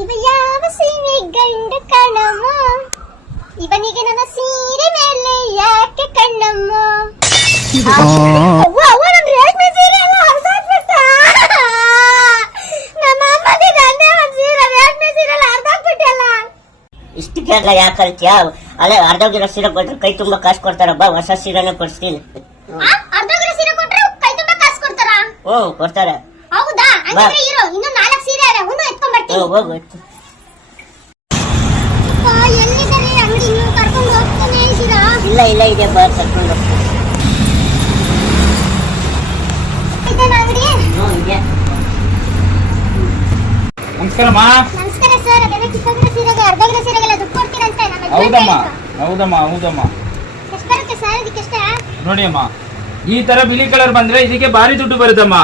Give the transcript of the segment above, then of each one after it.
ಇವ ಯಾವ ಸೀಮೆ ಗಂಡ ಕಣಮ್ಮ, ಇವನಿಗೆ ನನ್ನ ಸೀರೆ ಮೇಲೆ ಯಾಕೆ ಕಣ್ಣಮ್ಮ. ಅವ್ವ ನನ್ ರೇಷ್ಮೆ ಸೀರೆ ಎಲ್ಲ ಹರಿದಾಕ್ಬಿಟ್ಟ. ನಮ್ಮ ಅಮ್ಮಗೆ ಗಂಡ ಒಂದ್ ಸೀರೆ ರೇಷ್ಮೆ ಸೀರೆ ಎಲ್ಲ ಹರಿದಾಕ್ಬಿಟ್ಟಲ್ಲ. ಇಷ್ಟು ಕೇಳ ಯಾಕೆ ಕಲ್ತ್ಯಾ? ಅಲ್ಲೇ ಅರ್ಧೋಗಿರೋ ಸೀರೆ ಕೊಟ್ರೆ ಕೈ ತುಂಬಾ ಕಾಸು ಕೊಡ್ತಾರಬ್ಬ, ಹೊಸ ಸೀರೆನೇ ಕೊಡ್ಸ್ತೀನಿ. ಅರ್ಧೋಗಿರೋ ಸೀರೆ ಕೊಟ್ರೆ ಕೈ ತುಂಬಾ ಕಾಸು ಕೊಡ್ತಾರಾ? ಕೊಡ್ತಾರೆ. ಹೌದಾ? ಹಂಗಿದ್ರೆ ಇರು, ಇನ್ನು 4 ಸೀರೆ ಇದೆ, ಹುಣ್ಣು ಎತ್ಕೊಂಡ್ ಬರ್ತೀನಿ. ಹೋಗು. ಎಲ್ಲಿದ್ದಾರೆ ಅಂಗಡಿ? ನೀವು ಕರ್ಕೊಂಡು ಹೋಗ್ತಾನೆ ಇದ್ದೀರಾ? ಇಲ್ಲ ಇದೆ ಬಾ, ಕರ್ಕೊಂಡು ಹೋಗ್ತೀನಿ. ಇದನ್ನ ಅಂಗಡಿ? ಇದೆ. ನಮಸ್ಕಾರಮ್ಮ. ನಮಸ್ಕಾರ ಸರ್. ಅದೆಲ್ಲ ಕಿತ್ತೋಗಿರೋ ಸೀರೆಗೆ ಅರ್ಧೋಗಿರೋ ಸೀರೆಗೆಲ್ಲ ದುಡ್ಡು ಕೊಡ್ತೀರಂತೆ. ಹೌದಮ್ಮ. ಎಷ್ಟು ಬರುತ್ತೆ ಸರ್ ಇದಕ್ಕೆ? ಎಷ್ಟೇ ನೋಡಿ ಅಮ್ಮ, ಈ ತರ ಬಿಳಿ ಕಲರ್ ಬಂದ್ರೆ ಇದಕ್ಕೆ ಭಾರಿ ದುಡ್ಡು ಬರುತ್ತಮ್ಮ.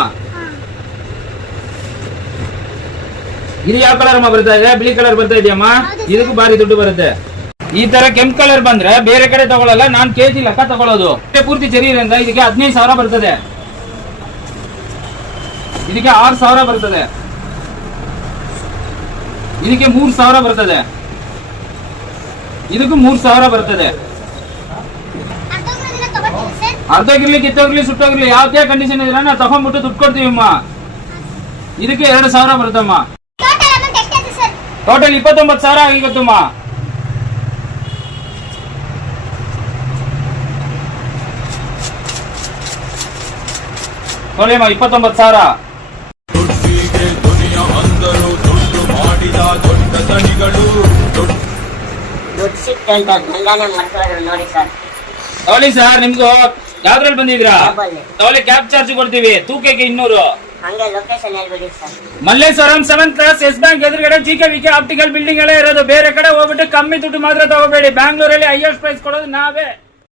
ಇದು ಯಾವ ಕಲರ್ ಅಮ್ಮ ಬರ್ತಾ ಇದೆ? ಬಿಳಿ ಕಲರ್ ಬರ್ತಾ ಇದೆಯಮ್ಮ, ಇದಕ್ಕೂ ಭಾರಿ ದುಡ್ಡು ಬರುತ್ತೆ. ಈ ತರ ಕೆಂಪು ಕಲರ್ ಬಂದ್ರೆ ಬೇರೆ ಕಡೆ ತಗೊಳ್ಳಲ್ಲ, ನಾನ್ ಕೆಜಿ ಲೆಕ್ಕ ತಗೊಳ್ಳೋದು. ಪೂರ್ತಿ ಚರಿ ಇರೋದ್ರಿಂದ ಇದಕ್ಕೆ 15,000 ಬರ್ತದೆ, ಇದಕ್ಕೆ 6,000 ಬರ್ತದೆ, ಇದಕ್ಕೆ 3,000 ಬರ್ತದೆ, ಇದಕ್ಕೂ 3,000 ಬರ್ತದೆ. ಅರ್ಧೋಗಿರ್ಲಿ, ಕಿತ್ತೋಗಿರ್ಲಿ, ಸುಟ್ಟೋಗಿರ್ಲಿ, ಯಾವ್ದೇ ಕಂಡೀಷನ್ ಇದ್ರೆ ನಾವು ತಗೊಂಡ್ಬಿಟ್ಟು ದುಡ್ಡು ಕೊಡ್ತೀವಿ ಅಮ್ಮ. ಇದಕ್ಕೆ 2,000 ಬರುತ್ತಮ್ಮ. ಟೋಟಲ್ 29,000 ಆಗಿತ್ತಮ್ಮ. ನೋಡಿಯಮ್ಮ, 29,000. ದುಡ್ಡು ಸಿಕ್ತಂತ ಗಂಗಾನೇ ಮಾಡ್ತಾರೆ ನೋಡಿ ಸರ್. ತಗೊಳ್ಳಿ ಸರ್, ನಿಮ್ದು ಯಾವ್ದ್ರಲ್ಲಿ ಬಂದಿದ್ರಾ? ತಗೊಳ್ಳಿ, ಕ್ಯಾಬ್ ಚಾರ್ಜ್ ಕೊಡ್ತೀವಿ, ತೂಕಕ್ಕೆ 200. ಹಂಗೆ ಲೊಕೇಶನ್ ಹೇಳ್ಬಿಡಿ sir. Malleshwaram 7th cross Yes Bank ಎದುರುಗಡೆ GKVK ಆಪ್ಟಿಕಲ್ ಬಿಲ್ಡಿಂಗ್ ಎಲ್ಲ ಇರೋದು. ಬೇರೆ ಕಡೆ ಹೋಗ್ಬಿಟ್ಟು ಕಮ್ಮಿ ದುಡ್ಡು ಮಾತ್ರ ತಗೋಬೇಡಿ. ಬ್ಯಾಂಗ್ಳೂರಲ್ಲಿ ಹೈಯೆಸ್ಟ್ ಪ್ರೈಸ್ ಕೊಡೋದು ನಾವೇ.